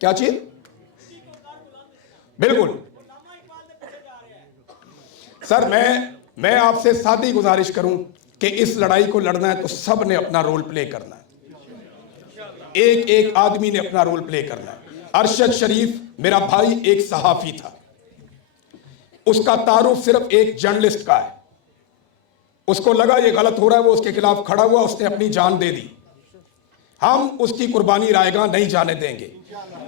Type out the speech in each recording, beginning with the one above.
क्या चीज? बिल्कुल सर, मैं आपसे सादी गुजारिश करूं कि इस लड़ाई को लड़ना है तो सब ने अपना रोल प्ले करना है, एक एक आदमी ने अपना रोल प्ले करना है। अरशद शरीफ मेरा भाई एक सहाफी था, उसका तारुफ सिर्फ एक जर्नलिस्ट का है। उसको लगा ये गलत हो रहा है, वो उसके खिलाफ खड़ा हुआ, उसने अपनी जान दे दी। हम उसकी कुर्बानी रायगा नहीं जाने देंगे,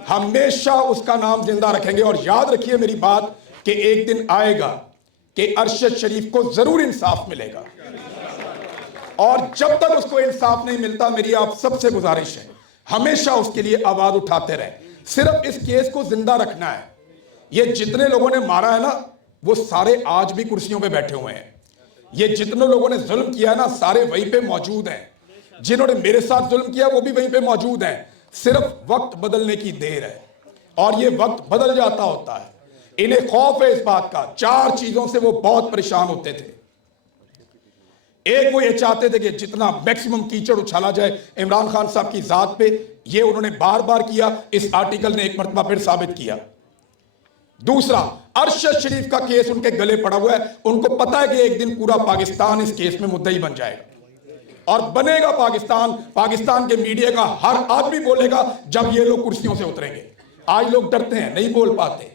हमेशा उसका नाम जिंदा रखेंगे। और याद रखिए मेरी बात कि एक दिन आएगा कि अरशद शरीफ को जरूर इंसाफ मिलेगा, और जब तक उसको इंसाफ नहीं मिलता मेरी आप सबसे गुजारिश है हमेशा उसके लिए आवाज उठाते रहे। सिर्फ इस केस को जिंदा रखना है। ये जितने लोगों ने मारा है ना, वो सारे आज भी कुर्सियों पे बैठे हुए हैं। ये जितने लोगों ने जुल्म किया है ना, सारे वहीं पे मौजूद हैं। जिन्होंने मेरे साथ जुल्म किया वो भी वहीं पे मौजूद हैं। सिर्फ वक्त बदलने की देर है, और ये वक्त बदल जाता होता है। इन्हें खौफ है इस बात का। 4 चीजों से वो बहुत परेशान होते थे। एक, वो ये चाहते थे कि जितना मैक्सिमम कीचड़ उछाला जाए इमरान खान साहब की जात पे। ये उन्होंने बार बार किया, इस आर्टिकल ने एक मरतबा फिर साबित किया। दूसरा, अरशद शरीफ का केस उनके गले पड़ा हुआ है। उनको पता है कि एक दिन पूरा पाकिस्तान इस केस में मुद्दई बन जाएगा, और बनेगा पाकिस्तान। पाकिस्तान के मीडिया का हर आदमी बोलेगा जब ये लोग कुर्सियों से उतरेंगे। आज लोग डरते हैं, नहीं बोल पाते,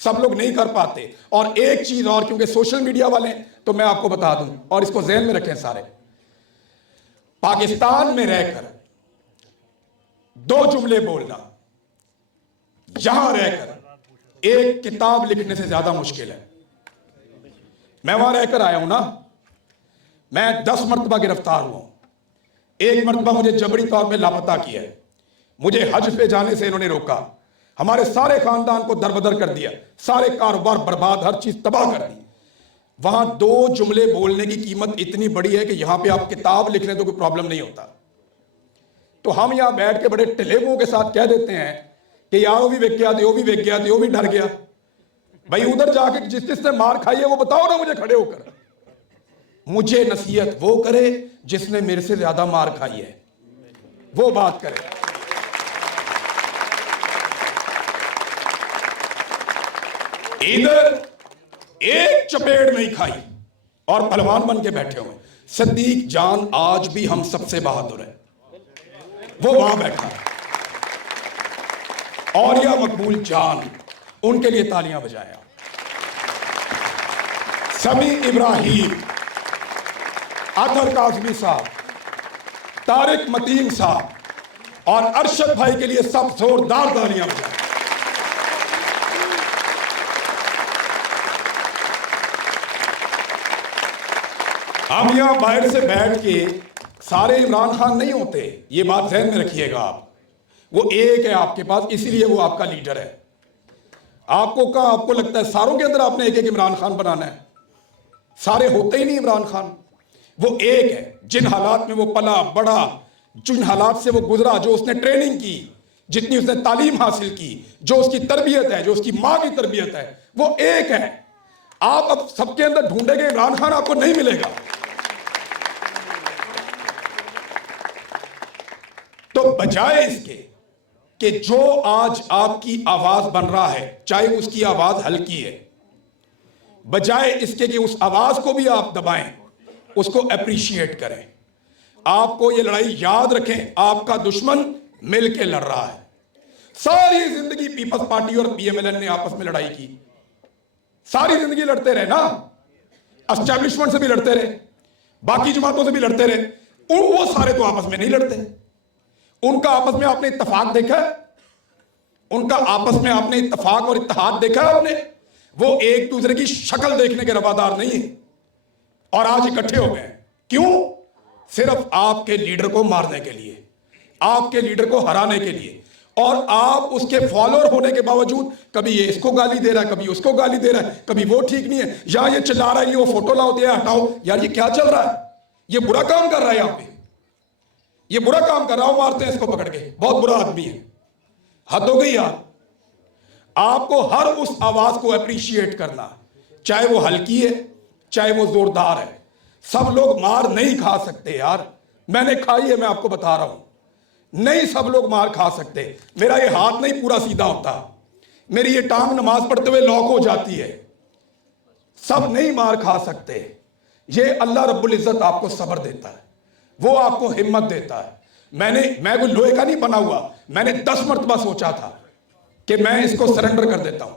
सब लोग नहीं कर पाते। और एक चीज और, क्योंकि सोशल मीडिया वाले, तो मैं आपको बता दूं, और इसको ज़हन में रखें सारे, पाकिस्तान में रहकर 2 जुमले बोलना यहां रहकर एक किताब लिखने से ज्यादा मुश्किल है। मैं वहां रहकर आया हूं ना, मैं 10 मरतबा गिरफ्तार हुआ। एक मरतबा मुझे जबरी तौर पे लापता किया है, मुझे हज पे जाने से इन्होंने रोका, हमारे सारे खानदान को दरबदर कर दिया, सारे कारोबार बर्बाद, हर चीज तबाह कर दी। वहां 2 जुमले बोलने की कीमत इतनी बड़ी है कि यहां पे आप किताब लिख लें तो कोई प्रॉब्लम नहीं होता। तो हम यहां बैठ के बड़े टिलेबों के साथ कह देते हैं कि यार वो भी वेख गया, वो भी वेख गया, वो भी डर गया। भाई उधर जाके जिस जिसने मार खाई है वो बताओ ना मुझे खड़े होकर। मुझे नसीहत वो करे जिसने मेरे से ज्यादा मार खाई है, वो बात करे। इधर एक चपेट नहीं खाई और पहलवान बन के बैठे हुए। सदीक जान आज भी हम सबसे बहादुर है, वो वहां बैठा है। और या मकबूल जान, उनके लिए तालियां बजाएं। समी इब्राहिम, अतर काज़मी साहब, तारिक मतीन साहब और अरशद भाई के लिए सब जोरदार तालियां बजाएं। हम यहां बाहर से बैठ के सारे इमरान खान नहीं होते, ये बात ध्यान में रखिएगा आप। वो एक है आपके पास, इसीलिए वो आपका लीडर है। आपको लगता है सारों के अंदर आपने एक एक इमरान खान बनाना है? सारे होते ही नहीं इमरान खान। वो एक है, जिन हालात में वो पला बड़ा, जिन हालात से वो गुजरा, जो उसने ट्रेनिंग की, जितनी उसने तालीम हासिल की, जो उसकी तरबियत है, जो उसकी मां की तरबियत है, वो एक है। आप अब सबके अंदर ढूंढेंगे इमरान खान, आपको नहीं मिलेगा। तो बजाय इसके कि जो आज आपकी आवाज बन रहा है, चाहे उसकी आवाज हल्की है, बजाय इसके कि उस आवाज को भी आप दबाएं, उसको अप्रिशिएट करें। आपको ये लड़ाई याद रखें, आपका दुश्मन मिलके लड़ रहा है। सारी जिंदगी पीपल्स पार्टी और पीएमएलएन ने आपस में लड़ाई की, सारी जिंदगी लड़ते रहे ना, एस्टैब्लिशमेंट से भी लड़ते रहे, बाकी जमातों से भी लड़ते रहे। वो सारे तो आपस में नहीं लड़ते। उनका आपस में आपने इत्तेफाक देखा है? उनका आपस में आपने इत्तेफाक और इत्तेहाद देखा है आपने? वो एक दूसरे की शक्ल देखने के रवादार नहीं है, और आज इकट्ठे हो गए। क्यों? सिर्फ आपके लीडर को मारने के लिए, आपके लीडर को हराने के लिए। और आप उसके फॉलोअर होने के बावजूद कभी ये इसको गाली दे रहा है, कभी उसको गाली दे रहा है, कभी वो ठीक नहीं है, या ये चिल्ला रहा है, ये वो फोटो लाओ, दिया हटाओ। यार ये क्या चल रहा है? ये बुरा काम कर रहा है, यहां पे ये बुरा काम कर रहा हो, मारते हैं इसको पकड़ के, बहुत बुरा आदमी है। हद हो गई यार। आपको हर उस आवाज को अप्रिशिएट करना, चाहे वो हल्की है, चाहे वो जोरदार है। सब लोग मार नहीं खा सकते यार, मैंने खाई है, मैं आपको बता रहा हूं। नहीं सब लोग मार खा सकते। मेरा ये हाथ नहीं पूरा सीधा होता, मेरी ये टांग नमाज पढ़ते हुए लॉक हो जाती है। सब नहीं मार खा सकते। ये अल्लाह रब्बुल इज्जत आपको सब्र देता है, वो आपको हिम्मत देता है। मैं कोई लोहे का नहीं बना हुआ। मैंने 10 मरतबा सोचा था कि मैं इसको सरेंडर कर देता हूं।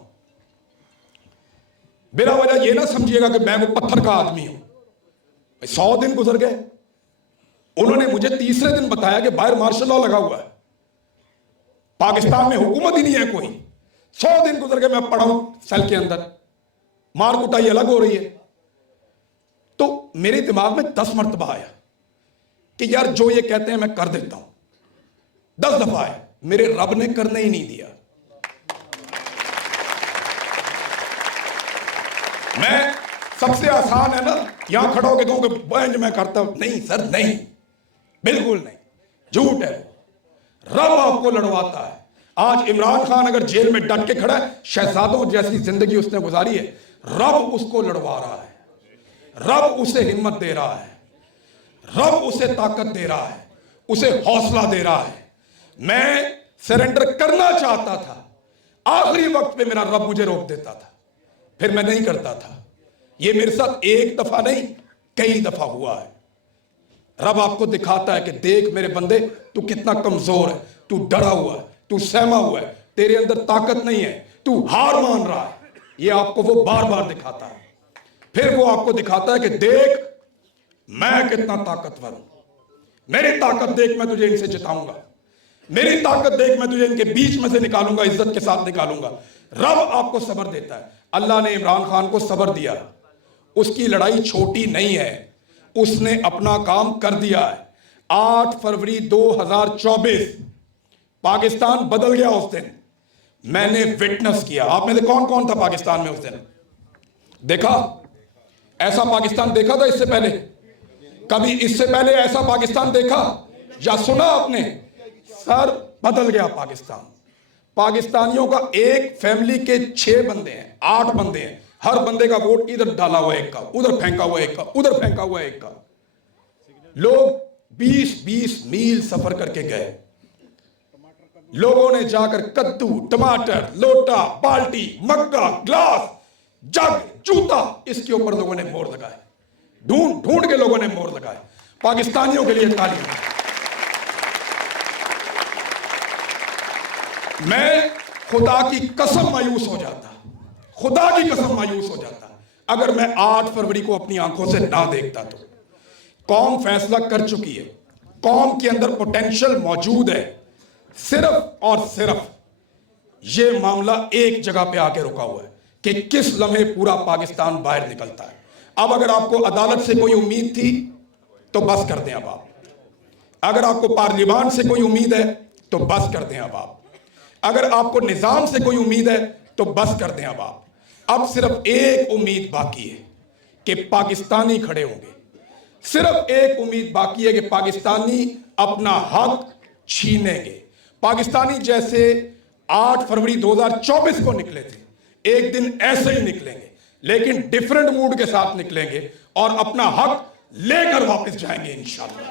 बिना वजह ये ना समझिएगा कि मैं वो पत्थर का आदमी हूं। 100 दिन गुजर गए, उन्होंने मुझे तीसरे दिन बताया कि बाहर मार्शल लॉ लगा हुआ है, पाकिस्तान में हुकूमत ही नहीं है कोई। 100 दिन गुजर गए, मैं पड़ा हूं सेल के अंदर, मार कुटाई अलग हो रही है। तो मेरे दिमाग में 10 मरतबा आया कि यार जो ये कहते हैं मैं कर देता हूं। 10 दफा आया, मेरे रब ने करने ही नहीं दिया। मैं सबसे आसान है ना यहां खड़ा होकर कहूं कि मैं करता हूं, नहीं सर नहीं, बिल्कुल नहीं, झूठ है। रब आपको लड़वाता है। आज इमरान खान अगर जेल में डट के खड़ा है, शहजादों जैसी जिंदगी उसने गुजारी है, रब उसको लड़वा रहा है, रब उसे हिम्मत दे रहा है, रब उसे ताकत दे रहा है, उसे हौसला दे रहा है। मैं सरेंडर करना चाहता था, आखिरी वक्त पे मेरा रब मुझे रोक देता था, फिर मैं नहीं करता था। ये मेरे साथ एक दफा नहीं कई दफा हुआ है। रब आपको दिखाता है कि देख मेरे बंदे, तू कितना कमजोर है, तू डरा हुआ है, तू सहमा हुआ है, तेरे अंदर ताकत नहीं है, तू हार मान रहा है। ये आपको वो बार बार दिखाता है। फिर वो आपको दिखाता है कि देख मैं कितना ताकतवर हूं, मेरी ताकत देख, मैं तुझे इनसे जिताऊंगा, मेरी ताकत देख, मैं तुझे इनके बीच में से निकालूंगा, इज्जत के साथ निकालूंगा। रब आपको सब्र देता है। अल्लाह ने इमरान खान को सब्र दिया। उसकी लड़ाई छोटी नहीं है, उसने अपना काम कर दिया है। 8 फरवरी 2024 पाकिस्तान बदल गया। उस दिन मैंने विटनेस किया। आप में से कौन कौन था पाकिस्तान में उस दिन? देखा ऐसा पाकिस्तान देखा था इससे पहले? कभी इससे पहले ऐसा पाकिस्तान देखा या सुना आपने? सर बदल गया पाकिस्तान। पाकिस्तानियों का एक फैमिली के 6 बंदे हैं, 8 बंदे हैं, हर बंदे का वोट इधर डाला हुआ है एक का, उधर फेंका हुआ है एक का, उधर फेंका हुआ है एक का। लोग 20-20 मील सफर करके गए। लोगों ने जाकर कद्दू, टमाटर, लोटा, बाल्टी, मग्गा, ग्लास, जग, जूता, इसके ऊपर लोगों ने मोहर लगाए। ढूंढ ढूंढ के लोगों ने मोहर लगाए। पाकिस्तानियों के लिए ताली। मैं खुदा की कसम मायूस हो जाता, खुदा की कसम मायूस हो जाता अगर मैं 8 फरवरी को अपनी आंखों से ना देखता। तो कौम फैसला कर चुकी है, कौम के अंदर पोटेंशियल मौजूद है। सिर्फ और सिर्फ ये मामला एक जगह पे आके रुका हुआ है कि किस लम्हे पूरा पाकिस्तान बाहर निकलता है। अब अगर आपको अदालत से कोई उम्मीद थी तो बस कर दें अब आप। अगर आपको पार्लियामान से कोई उम्मीद है तो बस कर दें अब आप। अगर आपको निजाम से कोई उम्मीद है तो बस कर दें अब आप। अब सिर्फ एक उम्मीद बाकी है कि पाकिस्तानी खड़े होंगे। सिर्फ एक उम्मीद बाकी है कि पाकिस्तानी अपना हक छीनेंगे। पाकिस्तानी जैसे 8 फरवरी 2024 को निकले थे, एक दिन ऐसे ही निकलेंगे, लेकिन डिफरेंट मूड के साथ निकलेंगे और अपना हक लेकर वापस जाएंगे इंशाअल्लाह।